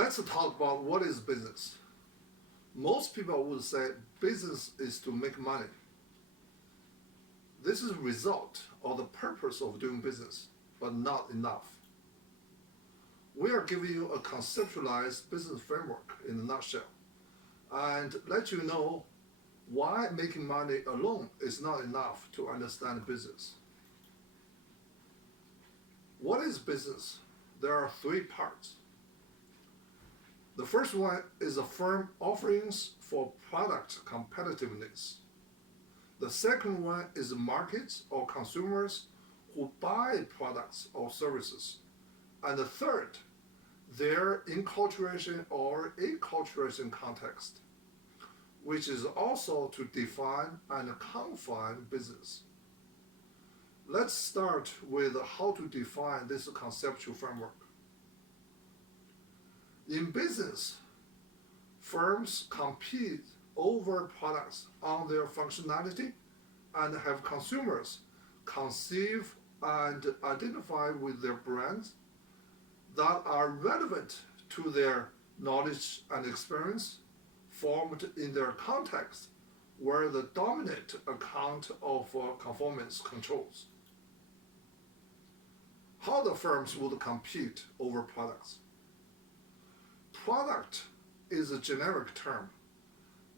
Let's talk about what is business. Most people would say business is to make money. This is a result or the purpose of doing business, but not enough. We are giving you a conceptualized business framework in a nutshell and let you know why making money alone is not enough to understand business. What is business? There are three parts. The first one is a firm offerings for product competitiveness. The second one is markets or consumers who buy products or services. And the third, their enculturation or acculturation context, which is also to define and confine business. Let's start with how to define this conceptual framework. In business, firms compete over products on their functionality and have consumers conceive and identify with their brands that are relevant to their knowledge and experience formed in their context where the dominant account of conformance controls. How the firms would compete over products. Product is a generic term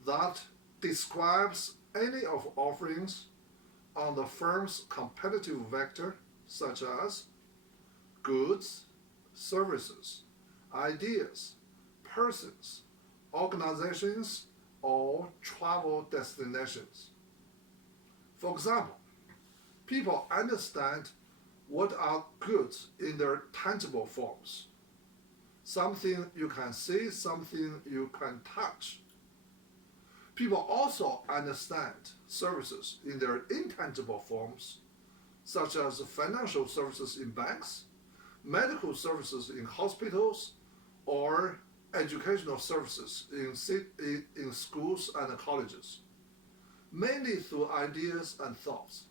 that describes any of offerings on the firm's competitive vector, such as goods, services, ideas, persons, organizations, or travel destinations. For example, people understand what are goods in their tangible forms. Something you can see, something you can touch. People also understand services in their intangible forms, such as financial services in banks, medical services in hospitals, or educational services in schools and colleges, mainly through ideas and thoughts.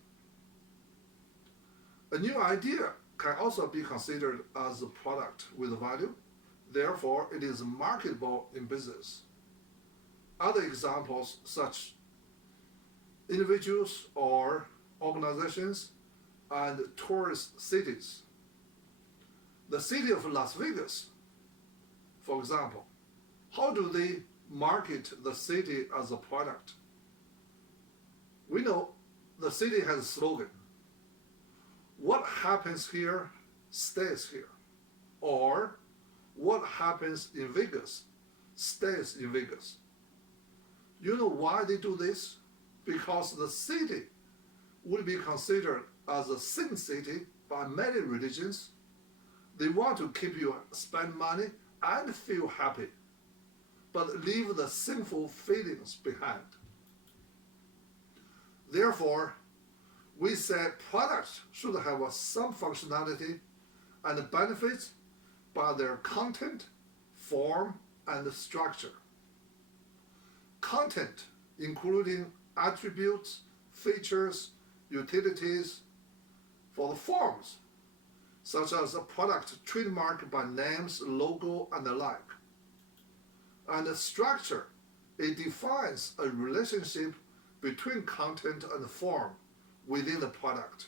A new idea can also be considered as a product with value. Therefore, it is marketable in business. Other examples such individuals or organizations and tourist cities. The city of Las Vegas, for example, how do they market the city as a product? We know the city has a slogan. What happens here stays here. Or what happens in Vegas stays in Vegas. You know why they do this? Because the city would be considered as a sin city by many religions. They want to keep you spend money and feel happy, but leave the sinful feelings behind. Therefore, we say products should have some functionality and benefits by their content, form, and structure. Content, including attributes, features, utilities. For the forms, such as a product trademark by names, logo, and the like. And the structure, it defines a relationship between content and form within the product.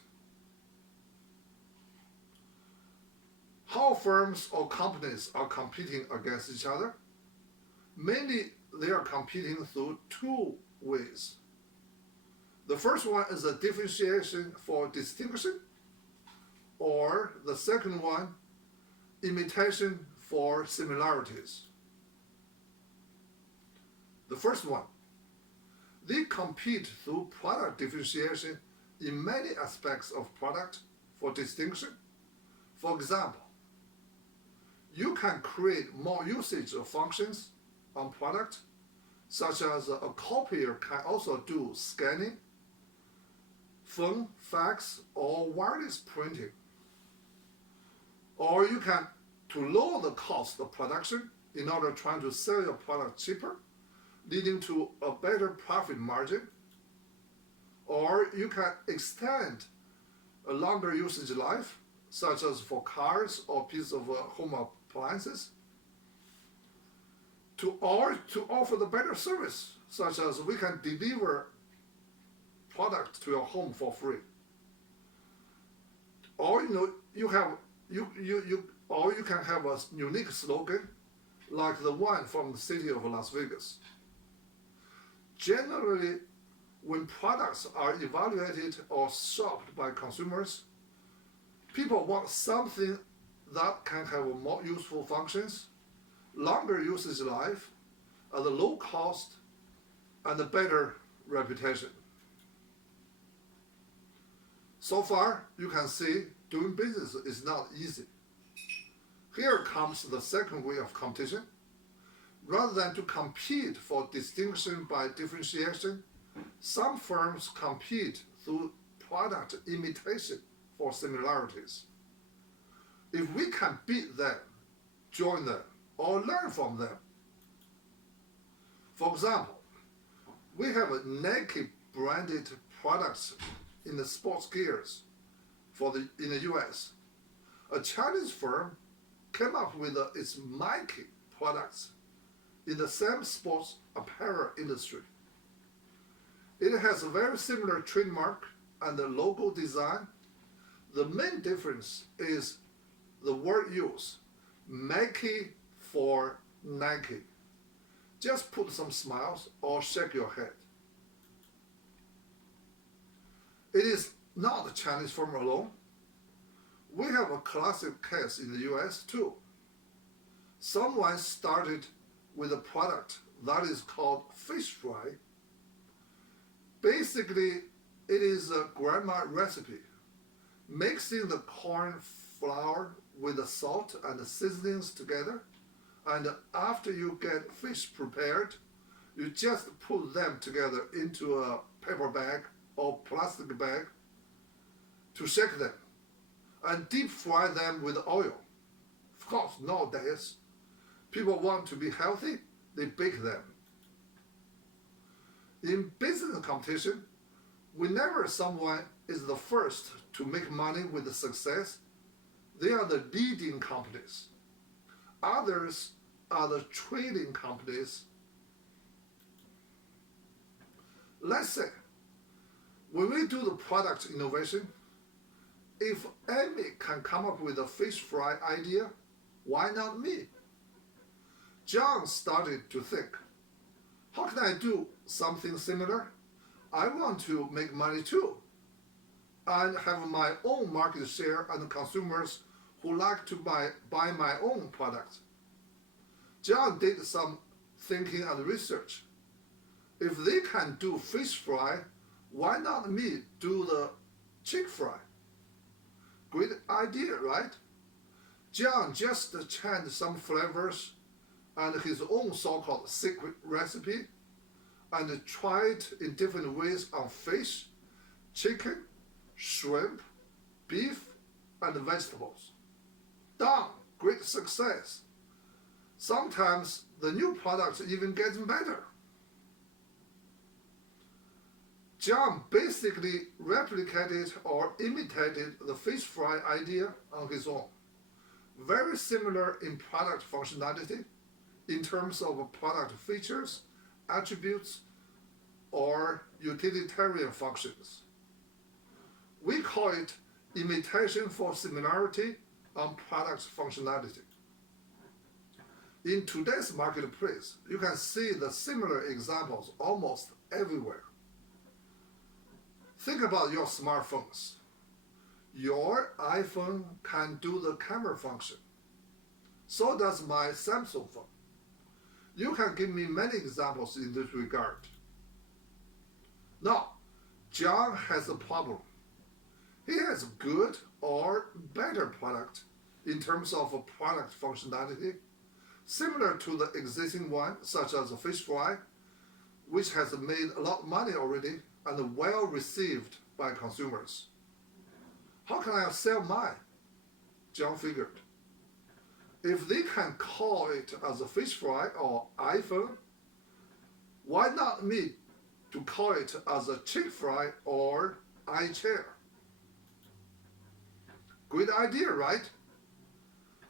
How firms or companies are competing against each other? Mainly, they are competing through two ways. The first one is a differentiation for distinction, or the second one, imitation for similarities. The first one, they compete through product differentiation in many aspects of product for distinction. For example, you can create more usage of functions on product, such as a copier can also do scanning, phone, fax, or wireless printing. Or you can, to lower the cost of production in order trying to sell your product cheaper, leading to a better profit margin. Or you can extend a longer usage life, such as for cars or pieces of home appliances. to offer the better service, such as we can deliver product to your home for free. Or you can have a unique slogan like the one from the city of Las Vegas. Generally, when products are evaluated or shopped by consumers, people want something that can have more useful functions, longer usage life, at a low cost, and a better reputation. So far, you can see doing business is not easy. Here comes the second way of competition. Rather than to compete for distinction by differentiation, some firms compete through product imitation for similarities. If we can beat them, join them, or learn from them. For example, we have a Nike branded products in the sports gears in the US. A Chinese firm came up with its Nike products in the same sports apparel industry. It has a very similar trademark and the logo design. The main difference is the word use, Nike for Nike. Just put some smiles or shake your head. It is not a Chinese firm alone. We have a classic case in the US too. Someone started with a product that is called fish fry. Basically, it is a grandma recipe, mixing the corn flour with the salt and the seasonings together, and after you get fish prepared, you just put them together into a paper bag or plastic bag to shake them and deep fry them with oil. Of course, nowadays, people want to be healthy, they bake them. In business competition, whenever someone is the first to make money with the success, they are the leading companies. Others are the trading companies. Let's say, when we do the product innovation, if Amy can come up with a fish fry idea, why not me? John started to think, how can I do something similar? I want to make money too, and have my own market share and consumers who like to buy my own products. John did some thinking and research. If they can do fish fry, why not me do the chick fry? Great idea, right? John just changed some flavors and his own so-called secret recipe and tried in different ways on fish, chicken, shrimp, beef, and vegetables. Done! Great success. Sometimes the new product even gets better. John basically replicated or imitated the fish fry idea on his own. Very similar in product functionality, in terms of product features, attributes, or utilitarian functions. We call it imitation for similarity on product functionality. In today's marketplace, you can see the similar examples almost everywhere. Think about your smartphones. Your iPhone can do the camera function. So does my Samsung phone. You can give me many examples in this regard. Now, John has a problem. He has good or better product in terms of a product functionality, similar to the existing one, such as a fish fry, which has made a lot of money already and well received by consumers. How can I sell mine? John figured. If they can call it as a fish fry or iPhone, why not me to call it as a chick fry or iChair? Great idea, right?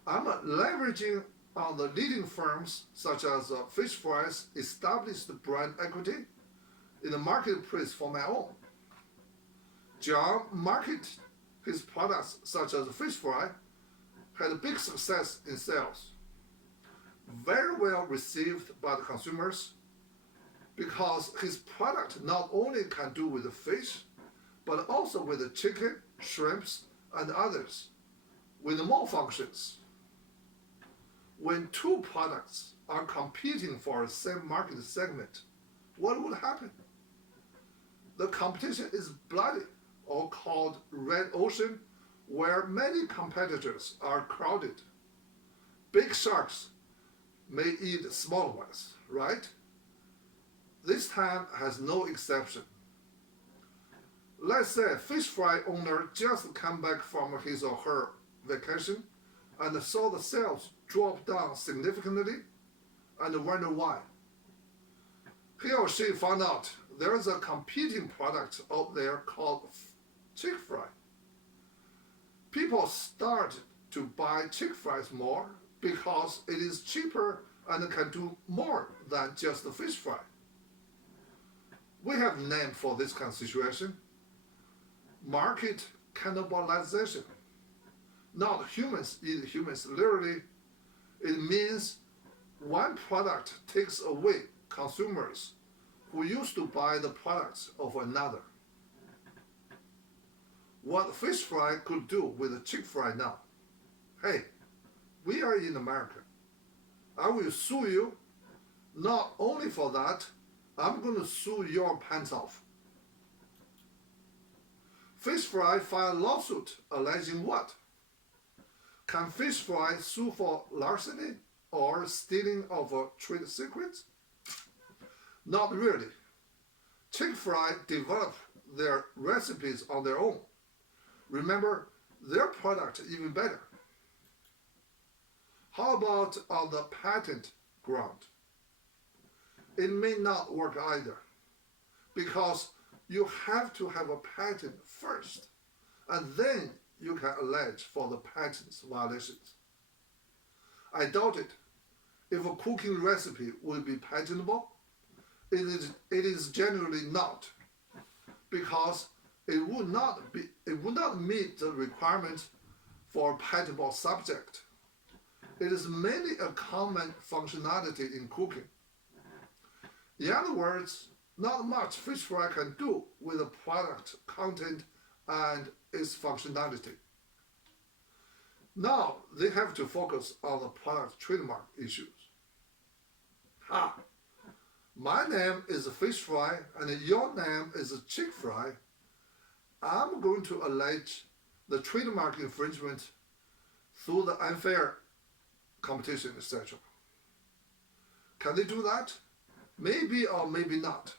I'm leveraging on the leading firms such as fish fries established brand equity in the marketplace for my own. John marketed his products such as fish fry, had a big success in sales. Very well received by the consumers because his product not only can do with the fish, but also with the chicken, shrimps, and others, with more functions. When two products are competing for the same market segment, what would happen? The competition is bloody, or called red ocean, where many competitors are crowded. Big sharks may eat small ones, right? This time has no exception. Let's say a fish fry owner just come back from his or her vacation and saw the sales drop down significantly and wonder why. He or she found out there's a competing product out there called chick fry. People start to buy chick fries more because it is cheaper and can do more than just the fish fry. We have a name for this kind of situation: market cannibalization. Not humans eat humans literally. It means one product takes away consumers who used to buy the products of another. What fish fry could do with a chick fry now? Hey, we are in America. I will sue you. Not only for that, I'm going to sue your pants off. Fish fry filed lawsuit alleging what? Can fish fry sue for larceny or stealing of trade secrets? Not really. Chick fry developed their recipes on their own. Remember, their product even better. How about on the patent ground? It may not work either, because you have to have a patent first, and then you can allege for the patent's violations. I doubt it. If a cooking recipe would be patentable, it is generally not, because it would not meet the requirement for a patentable subject. It is mainly a common functionality in cooking. In other words, not much fish fry can do with the product content and its functionality. Now they have to focus on the product trademark issues. Ha! My name is fish fry and your name is chick fry. I'm going to allege the trademark infringement through the unfair competition, etc. Can they do that? Maybe or maybe not.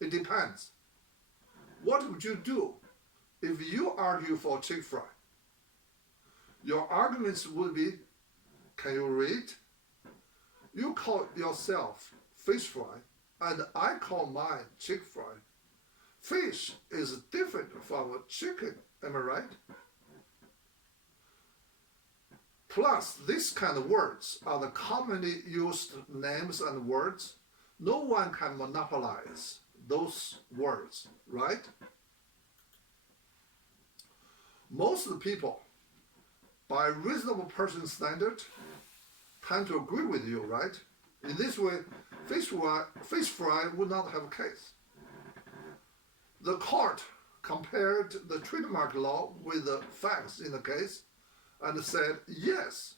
It depends. What would you do if you argue for chick fry? Your arguments would be, can you read? You call yourself fish fry and I call mine chick fry. Fish is different from a chicken, am I right? Plus, these kind of words are the commonly used names and words. No one can monopolize those words, right? Most of the people, by reasonable person standard, tend to agree with you, right? In this way, fish fry would not have a case. The court compared the trademark law with the facts in the case and said, yes,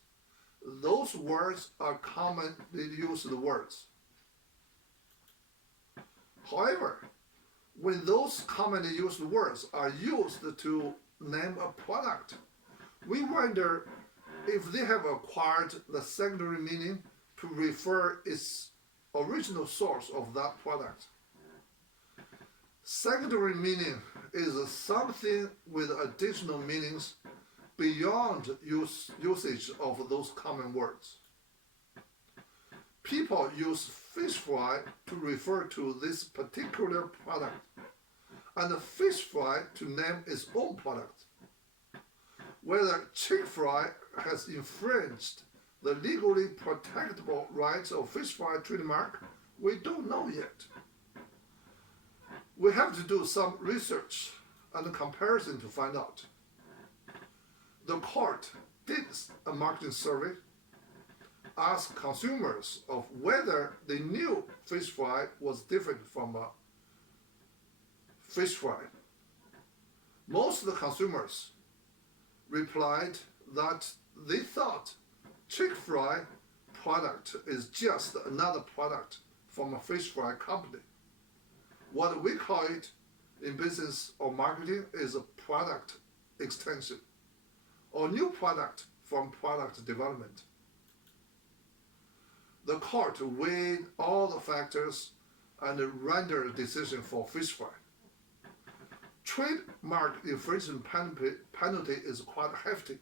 those words are commonly used words. However, when those commonly used words are used to name a product, we wonder if they have acquired the secondary meaning to refer its original source of that product. Secondary meaning is something with additional meanings beyond usage of those common words. People use fish fry to refer to this particular product, and fish fry to name its own product. Whether chick fry has infringed the legally protectable rights of fish fry trademark? We don't know yet. We have to do some research and comparison to find out. The court did a marketing survey, asked consumers of whether they knew fish fry was different from a fish fry. Most of the consumers replied that they thought chick fry product is just another product from a fish fry company. What we call it in business or marketing is a product extension or new product from product development. The court weighed all the factors and rendered a decision for fish fry. Trademark infringement penalty is quite hefty.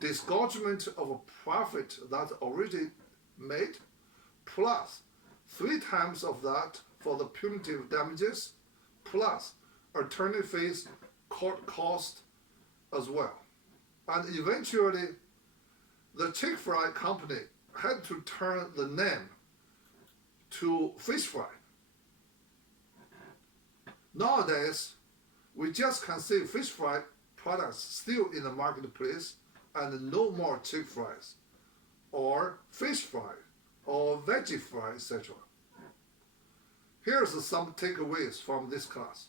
Disgorgement of a profit that already made, plus 3 times of that for the punitive damages, plus attorney fees, court cost as well. And eventually, the chick fry company had to turn the name to fish fry. Nowadays, we just can see fish fry products still in the marketplace and no more chick fries, or fish fry, or veggie fry, etc. Here's some takeaways from this class.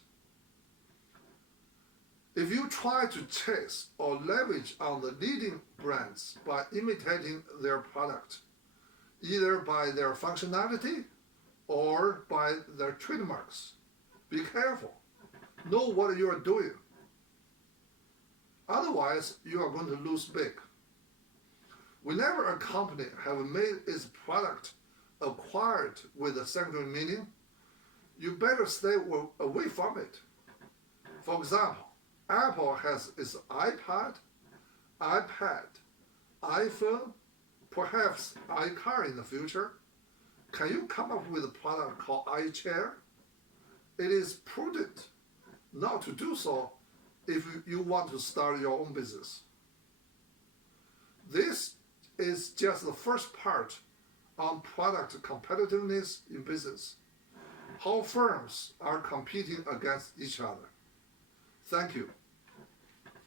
If you try to chase or leverage on the leading brands by imitating their product, either by their functionality or by their trademarks, be careful. Know what you are doing. Otherwise, you are going to lose big. Whenever a company have made its product acquired with a secondary meaning, you better stay away from it. For example, Apple has its iPad, iPad, iPhone, perhaps iCar in the future. Can you come up with a product called iChair? It is prudent not to do so if you want to start your own business. This is just the first part on product competitiveness in business, how firms are competing against each other. Thank you.